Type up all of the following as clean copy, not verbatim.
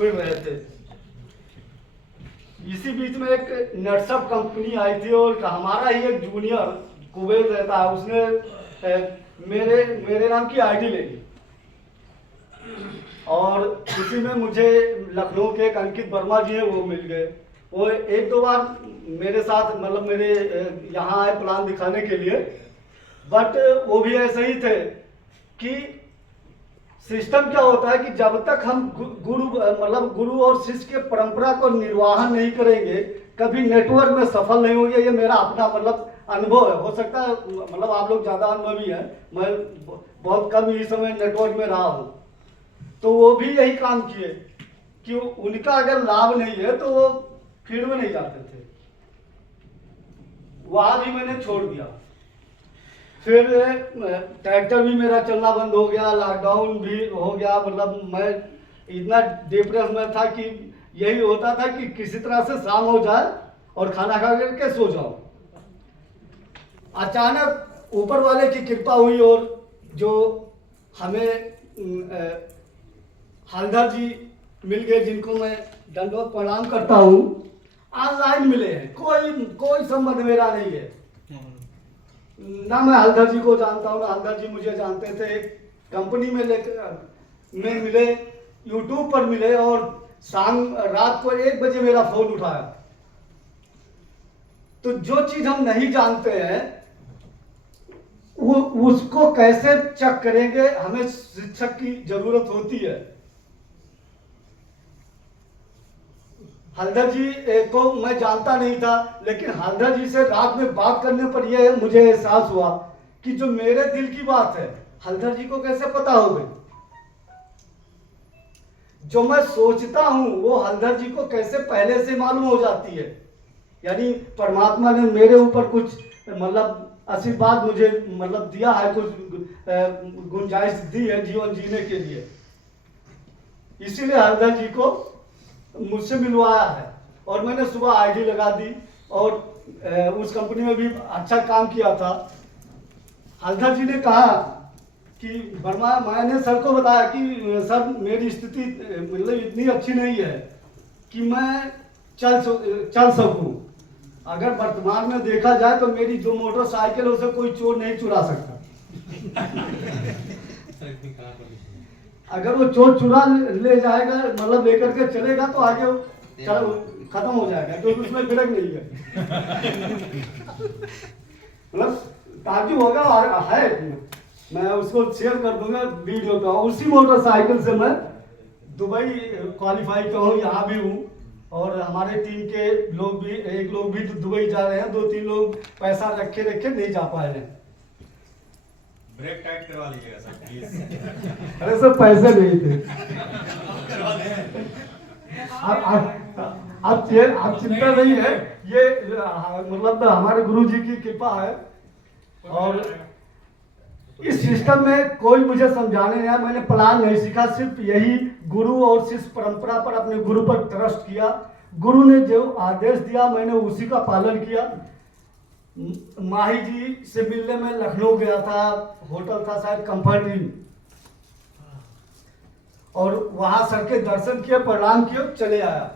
हुए रहे थे। इसी बीच में एक नट्सअप कंपनी आई थी और हमारा ही एक जूनियर कुवैत रहता है, उसने मेरे मेरे नाम की आईडी ले ली और उसी में मुझे लखनऊ के एक अंकित वर्मा जी हैं, वो मिल गए। वो एक दो बार मेरे साथ मतलब मेरे यहाँ आए प्लान दिखाने के लिए, बट वो भी ऐसे ही थे कि सिस्टम क्या होता है कि जब तक हम गुरु और शिष्य के परंपरा को निर्वाहन नहीं करेंगे, कभी नेटवर्क में सफल नहीं होंगे। ये मेरा अपना अनुभव है। हो सकता है आप लोग ज़्यादा अनुभवी हैं, मैं बहुत कम ही समय नेटवर्क में रहा हूँ। तो वो भी यही काम किए कि उनका अगर लाभ नहीं है तो वो फील्ड में नहीं जाते थे। वहाँ भी मैंने छोड़ दिया। फिर ट्रैक्टर भी मेरा चलना बंद हो गया, लॉकडाउन भी हो गया। मैं इतना डिप्रेस में था कि यही होता था कि किसी तरह से शाम हो जाए और खाना खा करके सो जाओ। अचानक ऊपर वाले की कृपा हुई और जो हमें हलधर जी मिल गए, जिनको मैं दंडवत प्रणाम करता हूँ। ऑनलाइन मिले हैं, कोई संबंध मेरा नहीं है, ना मैं हलधर जी को जानता हूँ ना हलधर जी मुझे जानते थे। एक कंपनी में में मिले, यूट्यूब पर मिले और रात को 1 बजे मेरा फोन उठाया। तो जो चीज हम नहीं जानते हैं वो उसको कैसे चेक करेंगे, हमें शिक्षक की जरूरत होती है। हलधर जी को मैं जानता नहीं था, लेकिन हलधर जी से रात में बात करने पर यह मुझे एहसास हुआ कि जो मेरे दिल की बात है हलधर जी को कैसे पता हो गई। जो मैं सोचता हूं वो हलधर जी को कैसे पहले से मालूम हो जाती है। यानी परमात्मा ने मेरे ऊपर कुछ आशीर्वाद मुझे दिया है, कुछ गुंजाइश दी है जीवन जीने के लिए। इसीलिए हलधर जी को मुझसे मिलवाया है और मैंने सुबह आईडी लगा दी और उस कंपनी में भी अच्छा काम किया था। हलधर जी ने कहा कि वर्मा, मैंने सर को बताया कि सर मेरी स्थिति इतनी अच्छी नहीं है कि मैं चल सकूं। अगर वर्तमान में देखा जाए तो मेरी जो मोटरसाइकिल है उसे कोई चोर नहीं चुरा सकता। अगर वो चोर चुरा ले जाएगा लेकर के चलेगा तो आगे खत्म हो जाएगा, क्योंकि उसमें ब्रेक नहीं है। ताकि होगा है, मैं उसको शेयर कर दूंगा वीडियो का। उसी मोटरसाइकिल से मैं दुबई क्वालिफाई का हूँ, यहाँ भी हूँ। और हमारे टीम के लोग भी, एक लोग भी दुबई जा रहे हैं, 2-3 लोग पैसा रखे नहीं जा पाए हैं। ब्रेक टाइट करवा लीजिएगा सर प्लीज। अरे सर पैसे नहीं थे। आप चिंता नहीं है, ये हमारे गुरु जी की कृपा है। और इस सिस्टम में कोई मुझे समझाने नहीं आया, मैंने प्लान नहीं सीखा, सिर्फ यही गुरु और शिष्य परंपरा पर, अपने गुरु पर ट्रस्ट किया। गुरु ने जो आदेश दिया मैंने उसी का पालन किया। माही जी से मिलने में लखनऊ गया था, होटल था शायद कंफर्ट इन, और वहां सर के दर्शन किए, प्रणाम किए, चले आया।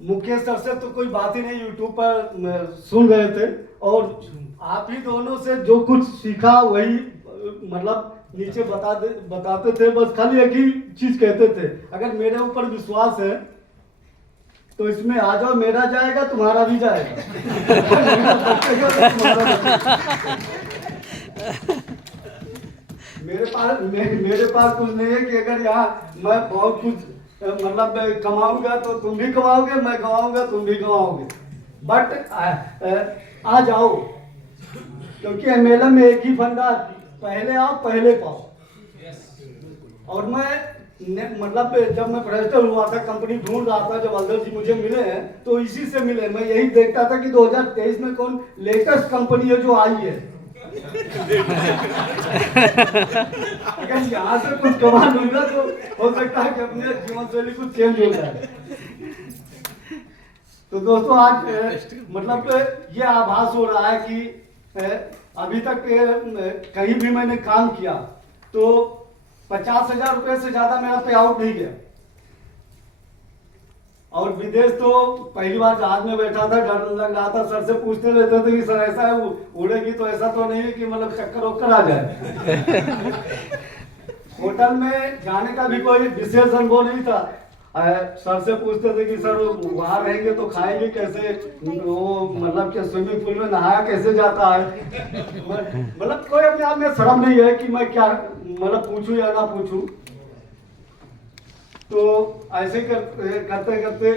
मुकेश सर से तो कोई बात ही नहीं, यूट्यूब पर सुन रहे थे और आप ही दोनों से जो कुछ सीखा वही नीचे बताते थे। बस खाली एक ही चीज कहते थे, अगर मेरे ऊपर विश्वास है तो इसमें आ जाओ, मेरा जाएगा तुम्हारा भी जाएगा। मेरे पास कुछ नहीं है कि अगर यहाँ मैं बहुत कुछ कमाऊंगा तो तुम भी कमाओगे, मैं कमाऊंगा तुम भी कमाओगे। बट आ जाओ, क्योंकि एमएलएम में एक ही फंडा, पहले आओ पहले पाओ। और मैं जब मैं प्रेसिडेंट हुआ था, कंपनी ढूंढ रहा था, जब हलधर जी मुझे मिले हैं तो इसी से मिले। मैं यही देखता था कि 2023 में कौन लेटेस्ट कंपनी है जो आई है। अगर यहाँ से कुछ कमा लूंगा तो हो सकता है कि अपने जीवन शैली कुछ चेंज हो जाए। तो दोस्तों आज ये आभास हो रहा है कि अभी तक कहीं भी मैंने काम किया तो 50,000 रुपए से ज्यादा मेरा पे आउट नहीं गया। और विदेश तो पहली बार जहाज में बैठा था, डर लग रहा था, सर से पूछते रहते थे कि सर ऐसा है उड़ेगी तो ऐसा तो नहीं है कि मतलब चक्कर वक्कर आ जाए। होटल में जाने का भी कोई विशेष अनुभव नहीं था। सर से पूछते थे कि सर वहाँ रहेंगे तो खाएंगे कैसे, वो मतलब कि स्विमिंग पूल में नहाया कैसे जाता है। मतलब कोई अपने आप में शर्म नहीं है कि मैं क्या मतलब पूछूं या ना पूछूं। तो ऐसे करते करते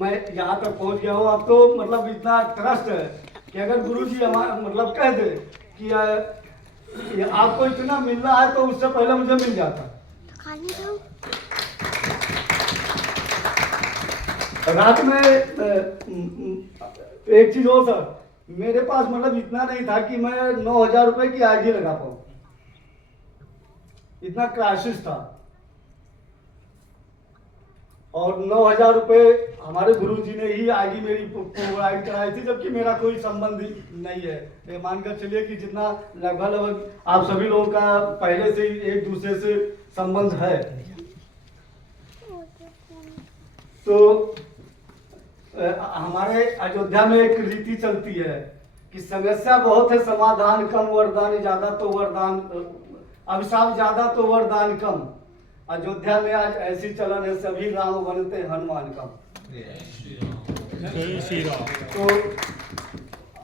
मैं यहाँ तक पहुँच गया हूँ। अब तो मतलब इतना ट्रस्ट है कि अगर गुरुजी हमारा मतलब कह दे कि ये आपको इतना मिलना है तो उससे पहले मुझे मिल जाता। रात में एक चीज हो सर, मेरे पास मतलब इतना नहीं था कि मैं 9,000 रुपए की आईडी लगा पाऊँ, इतना क्राइसिस था। और 9,000 रुपए हमारे गुरुजी ने ही आईडी मेरी प्रोवाइड कराई थी, जबकि मेरा कोई संबंध नहीं है। ये मानकर चलिए कि जितना लगभग आप सभी लोगों का पहले से ही एक दूसरे से संबंध है। तो हमारे अयोध्या में एक रीति चलती है कि समस्या बहुत है समाधान कम, वरदान ज्यादा तो वरदान, अभिशाप ज्यादा तो वरदान कम। अयोध्या में आज ऐसी चलन है, सभी राम बनते हनुमान कम। तो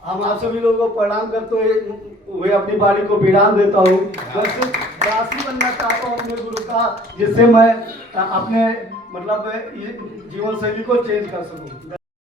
हम आप सभी लोगों को प्रणाम करते हुए अपनी बारी को विराम देता हूँ। बस दासी बनना चाहता हूँ अपने गुरु का, जिससे मैं अपने मतलब जीवन शैली को चेंज कर सकूँ।